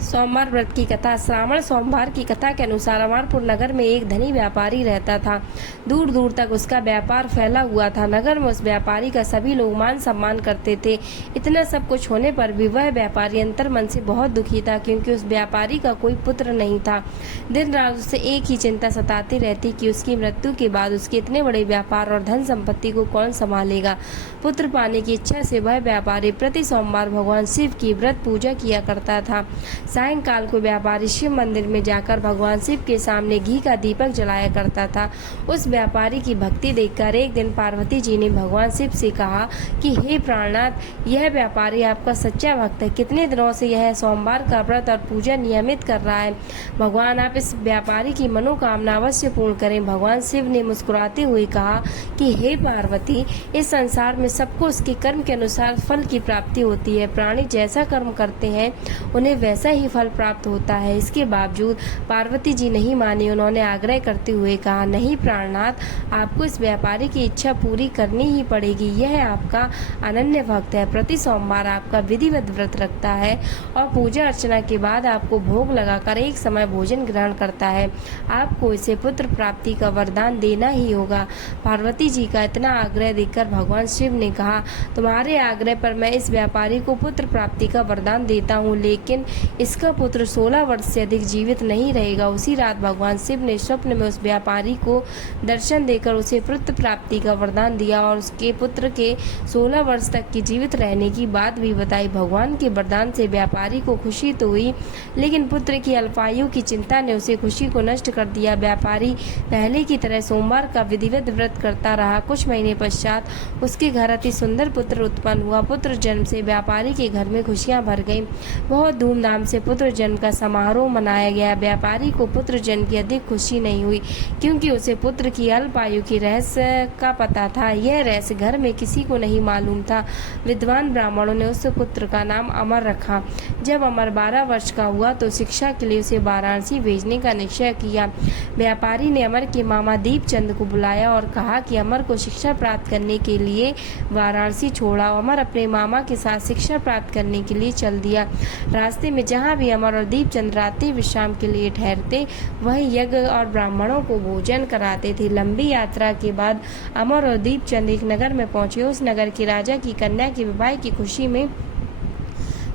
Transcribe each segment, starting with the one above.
सोमवार व्रत की कथा। श्रावण सोमवार की कथा के अनुसार अमरपुर नगर में एक धनी व्यापारी रहता था। दूर दूर तक उसका व्यापार फैला हुआ था। नगर में उस व्यापारी का सभी लोग मान सम्मान करते थे। इतना सब कुछ होने पर भी वह व्यापारी अंतर मन से बहुत दुखी था, क्योंकि उस व्यापारी का कोई पुत्र नहीं था। दिन रात उसे एक ही चिंता सताती रहती कि उसकी मृत्यु के बाद उसके इतने बड़े व्यापार और धन संपत्ति को कौन संभालेगा। पुत्र पाने की इच्छा से वह व्यापारी प्रति सोमवार भगवान शिव की व्रत पूजा किया करता था। सायंकाल को व्यापारी शिव मंदिर में जाकर भगवान शिव के सामने घी का दीपक जलाया करता था। उस व्यापारी की भक्ति देखकर एक दिन पार्वती जी ने भगवान शिव से कहा कि हे प्राणनाथ, यह व्यापारी आपका सच्चा भक्त है। कितने दिनों से यह सोमवार का व्रत और पूजा नियमित कर रहा है। भगवान आप इस व्यापारी की मनोकामना अवश्य पूर्ण करें। भगवान शिव ने मुस्कुराते हुए कहा कि हे पार्वती, इस संसार में सबको उसके कर्म के अनुसार फल की प्राप्ति होती है। प्राणी जैसा कर्म करते हैं उन्हें वैसा ही फल प्राप्त होता है। इसके बावजूद पार्वती जी नहीं मानी। उन्होंने आग्रह करते हुए कहा, नहीं प्राणनाथ, आपको इस व्यापारी की इच्छा पूरी करनी ही पड़ेगी। यह आपका अनन्य भक्त है। प्रति सोमवार आपका विधिवत व्रत रखता है और पूजा अर्चना के बाद आपको भोग लगाकर एक समय भोजन ग्रहण करता है। आपको इसे पुत्र प्राप्ति का वरदान देना ही होगा। पार्वती जी का इतना आग्रह देखकर भगवान शिव ने कहा, तुम्हारे आग्रह पर मैं इस व्यापारी को पुत्र प्राप्ति का वरदान देता हूँ, लेकिन इसका पुत्र 16 वर्ष से अधिक जीवित नहीं रहेगा। उसी रात भगवान शिव ने स्वप्न में उस व्यापारी को दर्शन देकर उसे पुत्र प्राप्ति का वरदान दिया और उसके पुत्र के 16 वर्ष तक की जीवित रहने की बात भी बताई। भगवान के वरदान से व्यापारी को खुशी तो हुई, लेकिन पुत्र की अल्पायु की चिंता ने उसे खुशी को नष्ट कर दिया। व्यापारी पहले की तरह सोमवार का विधिवत व्रत करता रहा। कुछ महीने पश्चात उसके घर अति सुंदर पुत्र उत्पन्न हुआ। पुत्र जन्म से व्यापारी के घर में खुशियां भर गईं। बहुत धूमधाम से पुत्र जन्म का समारोह मनाया गया। व्यापारी को पुत्र जन्म की अधिक खुशी नहीं हुई, क्योंकि उसे पुत्र की अल्प आयु की रहस्य का पता था। यह रहस्य घर में किसी को नहीं मालूम था। विद्वान ब्राह्मणों ने उस पुत्र का नाम अमर रखा। जब अमर 12 वर्ष का हुआ तो शिक्षा के लिए उसे वाराणसी भेजने का निश्चय किया। व्यापारी ने अमर के मामा दीपचंद को बुलाया और कहा कि अमर को शिक्षा प्राप्त करने के लिए वाराणसी छोड़ा। अमर अपने मामा के साथ शिक्षा प्राप्त करने के लिए चल दिया। रास्ते में जहाँ भी अमर और दीपचंद रात्रि विश्राम के लिए ठहरते, वहीं यज्ञ और ब्राह्मणों को भोजन कराते थे। लंबी यात्रा के बाद अमर और दीपचंद एक नगर में पहुंचे। उस नगर के राजा की कन्या के विवाह की खुशी में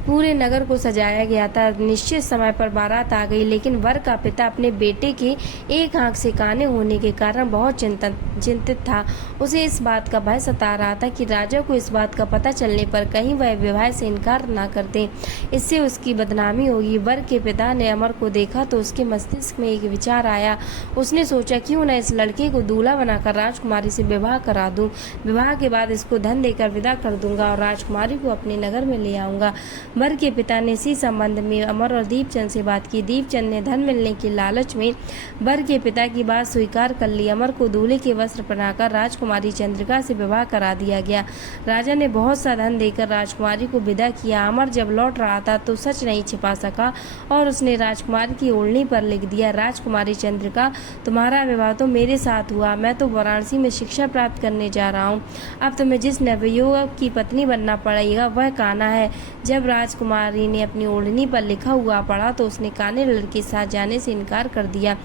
पूरे नगर को सजाया गया था। निश्चित समय पर बारात आ गई, लेकिन वर का पिता अपने बेटे के एक आंख से काने होने के कारण बहुत चिंतित था। उसे इस बात का भय सता रहा था कि राजा को इस बात का पता चलने पर कहीं वह विवाह से इनकार न कर दे, इससे उसकी बदनामी होगी। वर के पिता ने अमर को देखा तो उसके मस्तिष्क में एक विचार आया। उसने सोचा, क्यों न इस लड़के को दूल्हा बनाकर राजकुमारी से विवाह करा दूं। विवाह के बाद इसको धन देकर विदा कर दूंगा और राजकुमारी को अपने नगर में ले आऊंगा। वर के पिता ने इसी संबंध में अमर और दीपचंद से बात की। दीपचंद ने धन मिलने के लालच में वर के पिता की बात स्वीकार कर ली। अमर को दूल्हे के वस्त्र पहनाकर राजकुमारी चंद्रिका से विवाह करा दिया गया। राजा ने बहुत सा धन देकर राजकुमारी को विदा किया। अमर जब लौट रहा था तो सच नहीं छिपा सका और उसने राजकुमारी की ओढ़नी पर लिख दिया, राजकुमारी चंद्रिका, तुम्हारा विवाह तो मेरे साथ हुआ। मैं तो वाराणसी में शिक्षा प्राप्त करने जा रहा हूँ। अब तुम्हें जिस नवयुवक की पत्नी बनना पड़ेगा वह कान्हा है। जब राजकुमारी ने अपनी ओढ़नी पर लिखा हुआ पढ़ा तो उसने काने लड़के के साथ जाने से इनकार कर दिया।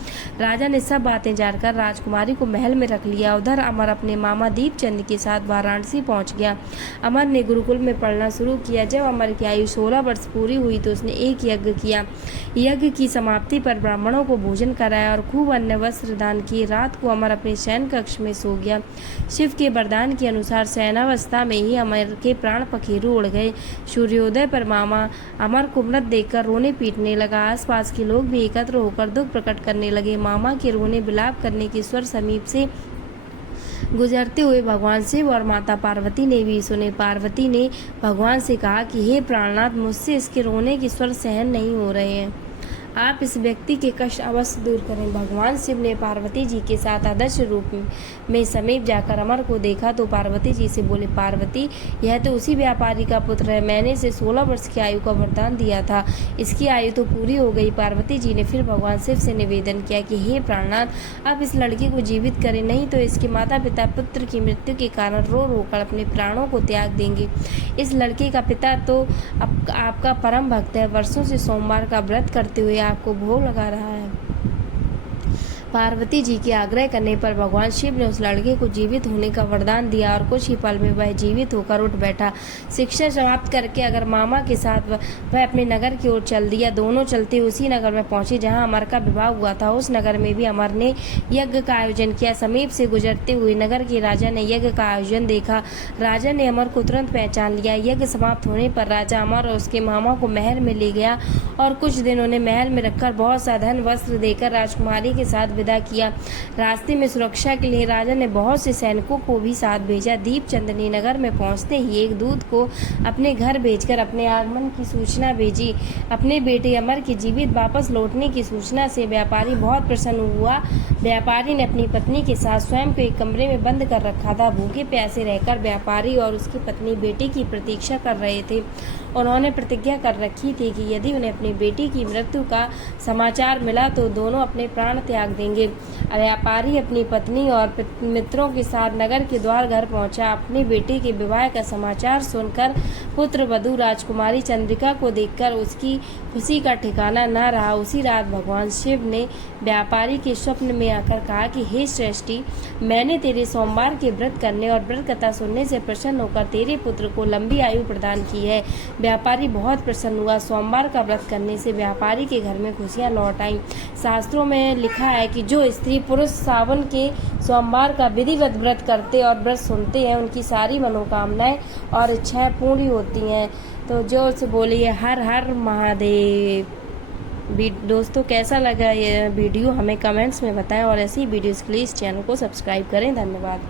राजा ने सब बातें जानकर राजकुमारी को महल में रख लिया। उधर अमर अपने मामा दीपचंद के साथ वाराणसी पहुंच गया। अमर ने गुरुकुल में पढ़ना शुरू किया। जब अमर की आयु 16 वर्ष पूरी हुई तो उसने एक यज्ञ किया। यज्ञ की समाप्ति पर ब्राह्मणों को भोजन कराया और खूब अन्न वस्त्र दान किए। रात को अमर अपने शयन कक्ष में सो गया। शिव के वरदान के अनुसार शयनावस्था में ही अमर के प्राण पखेरु उड़ गए। सूर्योदय पर मामा अमर को मृत देखकर रोने पीटने लगा। आसपास के लोग भी एकत्र होकर दुख प्रकट करने लगे। मामा के रोने विलाप करने के स्वर समीप से गुजरते हुए भगवान शिव और माता पार्वती ने भी सुने। पार्वती ने भगवान से कहा कि हे प्राणनाथ, मुझसे इसके रोने के स्वर सहन नहीं हो रहे हैं। आप इस व्यक्ति के कष्ट अवश्य दूर करें। भगवान शिव ने पार्वती जी के साथ आदर्श रूप में समीप जाकर अमर को देखा तो पार्वती जी से बोले, पार्वती, यह तो उसी व्यापारी का पुत्र है, मैंने इसे 16 वर्ष की आयु का वरदान दिया था, इसकी आयु तो पूरी हो गई। पार्वती जी ने फिर भगवान शिव से निवेदन किया कि हे प्राणनाथ, आप इस लड़के को जीवित करें, नहीं तो इसके माता पिता पुत्र की मृत्यु के कारण रो रो कर अपने प्राणों को त्याग देंगे। इस लड़के का पिता तो आपका परम भक्त है, वर्षों से सोमवार का व्रत करते हुए आपको भोग लगा रहा है। पार्वती जी के आग्रह करने पर भगवान शिव ने उस लड़के को जीवित होने का वरदान दिया और कुछ ही पल में वह जीवित होकर उठ बैठा। शिक्षा समाप्त करके अगर मामा के साथ वह अपने नगर की ओर चल दिया। दोनों चलते उसी नगर में पहुंचे जहां अमर का विवाह हुआ था। उस नगर में भी अमर ने यज्ञ का आयोजन किया। समीप से गुजरते हुए नगर के राजा ने यज्ञ का आयोजन देखा। राजा ने अमर को तुरंत पहचान लिया। यज्ञ समाप्त होने पर राजा अमर और उसके मामा को महल में ले गया और कुछ दिन उन्हें महल में रखकर बहुत सा धन वस्त्र देकर राजकुमारी के साथ विदा किया। रास्ते में सुरक्षा के लिए राजा ने बहुत से सैनिकों को भी साथ भेजा। दीपचंदनी नगर में पहुंचते ही एक दूत को अपने घर भेजकर अपने आगमन की सूचना भेजी। अपने बेटे अमर के जीवित वापस लौटने की सूचना से व्यापारी बहुत प्रसन्न हुआ। व्यापारी ने अपनी पत्नी के साथ स्वयं को एक कमरे में बंद कर रखा था। भूखे प्यासे रहकर व्यापारी और उसकी पत्नी बेटे की प्रतीक्षा कर रहे थे। उन्होंने प्रतिज्ञा कर रखी थी कि यदि उन्हें अपनी बेटी की मृत्यु का समाचार मिला तो दोनों अपने प्राण त्याग देंगे। व्यापारी अपनी पत्नी और मित्रों के साथ नगर के द्वार घर पहुंचा। अपनी बेटी के विवाह का समाचार सुनकर पुत्र वधू राजकुमारी चंद्रिका को देखकर उसकी खुशी का ठिकाना न रहा। उसी रात भगवान शिव ने व्यापारी के स्वप्न में आकर कहा कि हे श्रेष्ठी, मैंने तेरे सोमवार के व्रत करने और व्रत कथा सुनने से प्रसन्न होकर तेरे पुत्र को लंबी आयु प्रदान की है। व्यापारी बहुत प्रसन्न हुआ। सोमवार का व्रत करने से व्यापारी के घर में खुशियां लौट आईं। शास्त्रों में लिखा है कि जो स्त्री पुरुष सावन के सोमवार का विधिवत व्रत करते और व्रत सुनते हैं उनकी सारी मनोकामनाएं और इच्छाएं पूरी होती हैं। तो जोर से बोलिए हर हर महादेव। दोस्तों, कैसा लगा ये वीडियो हमें कमेंट्स में बताएं और ऐसी वीडियोस के लिए इस चैनल को सब्सक्राइब करें। धन्यवाद।